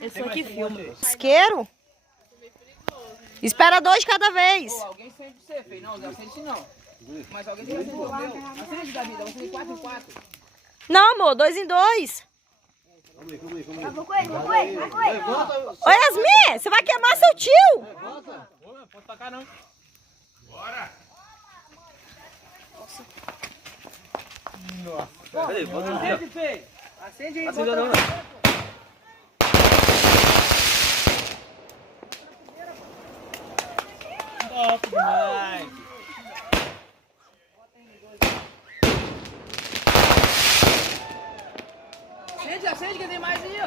Esse aqui filma. Isqueiro? Espera 2 de cada vez. Pô, alguém sente você, filho. Não, não sente não. Mas alguém tem que acender o meu. Acende, Davi, vamos acender 4 em 4. Não, amor, 2 em 2. Vou com ele, vai com ele. Ô, Yasmin, você vai queimar seu tio. Pode tacar não. Bora! Peraí, bota no dedo. Acende aí, bota no Top demais. Acende que tem mais aí, ó.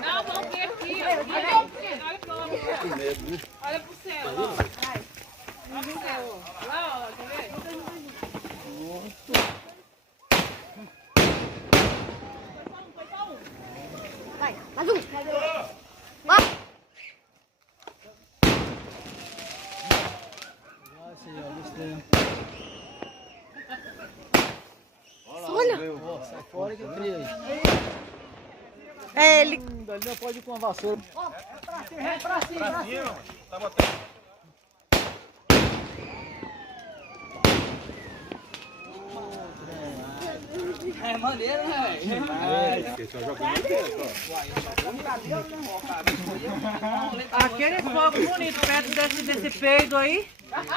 Não, vamos ver aqui. Olha pro Olha pro céu, ó. Olha pro céu. Lá, ó, tá vendo? Vai, mais um. Vai. Olha. Sai fora que eu criei. É ele. Dali não pode ir com uma vassoura. Pra cima, tá botando. É maneiro, né, velho? Aquele fogo bonito perto desse peido aí.